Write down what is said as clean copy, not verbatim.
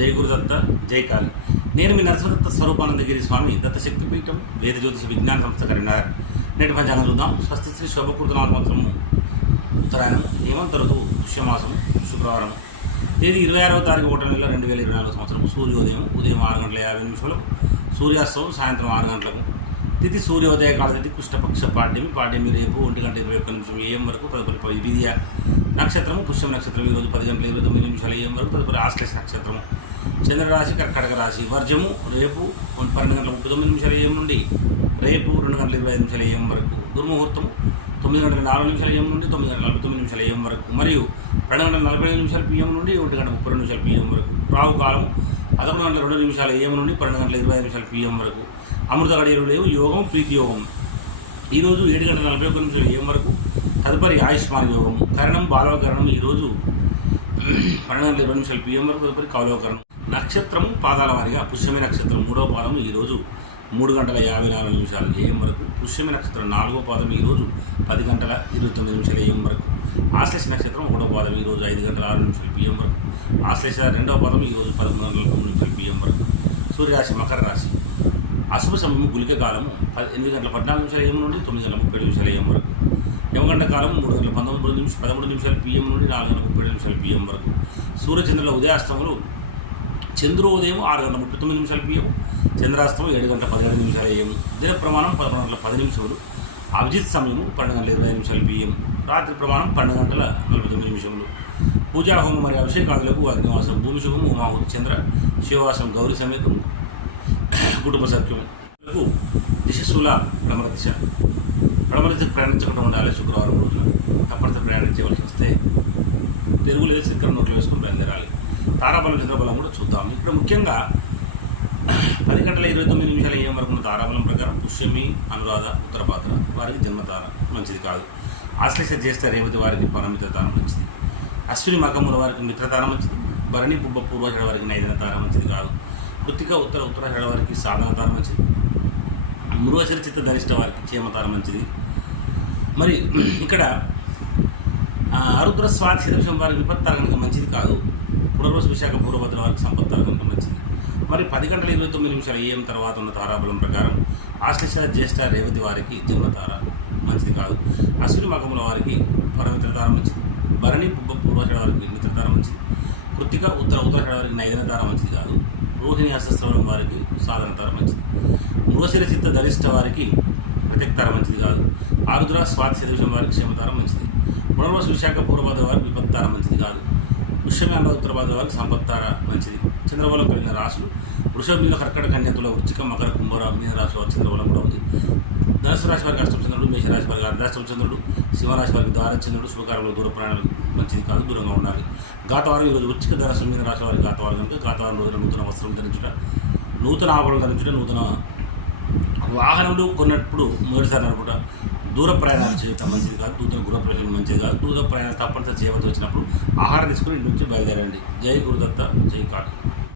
జై గురుదత్త, జై కాళి. నేను మీ నరసింహదత్త స్వరూపానందగిరి స్వామి, దత్తశక్తిపీఠం, వేద జ్యోతిష విజ్ఞాన సంస్థ కరీంనగర్. నేటి పంచాంగం చూద్దాం. స్వస్తి శ్రీ శోభకృత సంవత్సరము ఉత్తరాయణం, హేమంత ఋతువు, పుష్యమాసము, శుక్రవారం, తేదీ 26వ తారీఖు 1వ నెల 2024 సంవత్సరం. సూర్యోదయం ఉదయం 6:50 సూర్యాస్తమం సాయంత్రం 6 గంటలకు. తిథి సూర్యోదయ కాల తిథి కృష్ణపక్ష పాడ్యమి రేపు 1:21 AM వరకు. తదుపరి విధియ నక్షత్రము పుష్యం నక్షత్రం ఈరోజు 10:29 AM వరకు. తదుపరి ఆశ్లేష నక్షత్రము చంద్రరాశి కర్కటక రాశి. వర్జము రేపు 12:39 AM నుండి రేపు 2:25 AM వరకు. దుర్ముహూర్తము 9:04 AM నుండి 9:49 AM వరకు. మరియు 2:45 PM నుండి 1:32 PM వరకు. రాహు కాలము 11:02 AM నుండి 12:25 PM వరకు. అమృత గడియలు లేవు. యోగం ప్రీతి యోగం ఈరోజు 7:41 AM వరకు. తదుపరి ఆయుష్మాన్ యోగం. కరణం బాలవకరణం ఈరోజు 12:20 PM వరకు. తదుపరి కౌలవకరణం. నక్షత్రము పాదాల వారిగా పుష్యమి నక్షత్రం 3వ పాదం ఈరోజు 3:54 AM వరకు. పుష్యమి నక్షత్రం 4వ పాదం ఈరోజు 10:29 AM వరకు. ఆశ్లేష నక్షత్రం 1వ పాదం ఈరోజు 5:06 PM వరకు. ఆశ్లేష 2వ పాదం ఈరోజు 11:09 PM వరకు. సూర్యరాశి మకర రాశి. అశుభ సమయం గుళిక కాలము 8:14 AM నుండి 9:37 AM వరకు. యమగండ కాలం 3:13 PM నుండి 4:37 PM వరకు. సూర్యచంద్రుల ఉదయాస్తములు చంద్రోదయం 6:39 PM, చంద్రాస్తమం 7:17 AM. దిన ప్రమాణం 11:10. అభిజిత్ సమయము 12:25 PM. రాత్రి ప్రమాణం 12:49. పూజా హోమం మరియు అభిషేకాదులకు అగ్నివాసం, భూమి శుభం, ఉమాహుతి చంద్ర శివవాసం, గౌరీ సమేతం, కుటుంబ సఖ్యములకు దిశశూల పడమర దిశ. పడమర దిశ ప్రయాణించకుండా ఉండాలి. శుక్రవారం రోజున తప్పనిసరి ప్రయాణించవలసి వస్తే తెలుగు లేదా శంకర నోట్లు వేసుకుని బయలుదేరాలి. తారాబలం చంద్రబలం కూడా చూద్దాం. ఇక్కడ ముఖ్యంగా 10:29 AM వరకు ఉన్న తారాబలం ప్రకారం పుష్యమి, అనురాధ, ఉత్తరపాత్ర వారికి జన్మతార మంచిది కాదు. ఆశ్లేష జ్యేష్ఠ రేవతి వారికి పరమిత్ర తార మంచిది. అశ్విని మకముల వారికి మిత్రతార మంచిది. భరణి పుబ్బ పూర్వషడ వారికి నైదన తార మంచిది కాదు. కృతిక ఉత్తరాషడ వారికి సాధన తార మంచిది. మృగశిర చిత్త ధనిష్ట వారికి క్షేమతార మంచిది. మరి ఇక్కడ ఆరుద్ర స్వాతి శతభిషం వారికి విపత్తార కనుక మంచిది కాదు. పునర్వసు విశాఖ పూర్వభద్ర వారికి సంపత్తార కనుక మంచిది. మరి 10:29 AM తర్వాత ఉన్న తారాబలం ప్రకారం ఆశ్లేష జ్యేష్ఠ రేవతి వారికి జన్మతార మంచిది కాదు. అశ్విని మకముల వారికి పరమిత్రతార మంచిది. భరణి పుబ్బ పూర్వషడ వారికి మిత్రతార మంచిది. కృతిక ఉత్తరాషడ వారికి నైదన తార మంచిది కాదు. రోహిణి హస్తశ్రవణం వారికి సాధన తార మంచిది. మృగశిర చిత్త ధరిష్ట వారికి ప్రత్యక్తార మంచిది కాదు. ఆరుద్ర స్వాతి శతభిషం వారికి క్షేమతార మంచిది. పునర్వసు విశాఖ పూర్వభద్ర వారికి విపత్తార మంచిది కాదు. పుష్యమి అన్న ఉత్తరభద్ర వారికి సంపత్తార మంచిది. చంద్రబలం కలిగిన రాశులు వృషభ మీద కర్కట కన్యతుల వృచ్చిక మకర కుంభర మీన రాశి వారి చంద్రబలం కూడా ఉంది. ధనుసు రాశి వారికి అష్టమ చంద్రుడు, మేషరాశి వారికి అర్ధాష్టమ చంద్రుడు, సింహరాశి వారికి ద్వారచంద్రుడు. శుభకారంలో దూర ప్రయాణాలు మంచిది కాదు, దూరంగా ఉండాలి. గాతవారం ఈరోజు వృచ్చిక ధనుసు మీన రాశి వారికి గాతవారం కనుక గాతవారం రోజున నూతన వస్త్రం ధరించుట, నూతన ఆభరణం ధరించుట, నూతన వాహనములు కొన్నప్పుడు మొదటిసారి నడుపుట, దూర ప్రయాణాలు చేయటం మంచిది కాదు. నూతన గృహ ప్రవేశం మంచిది కాదు. దూర ప్రయాణాలు తప్పనిసరి చేయవలసి వచ్చినప్పుడు ఆహారం తీసుకుని ఇంటి నుంచి బయలుదేరండి. జై గురుదత్త, జై కాళి.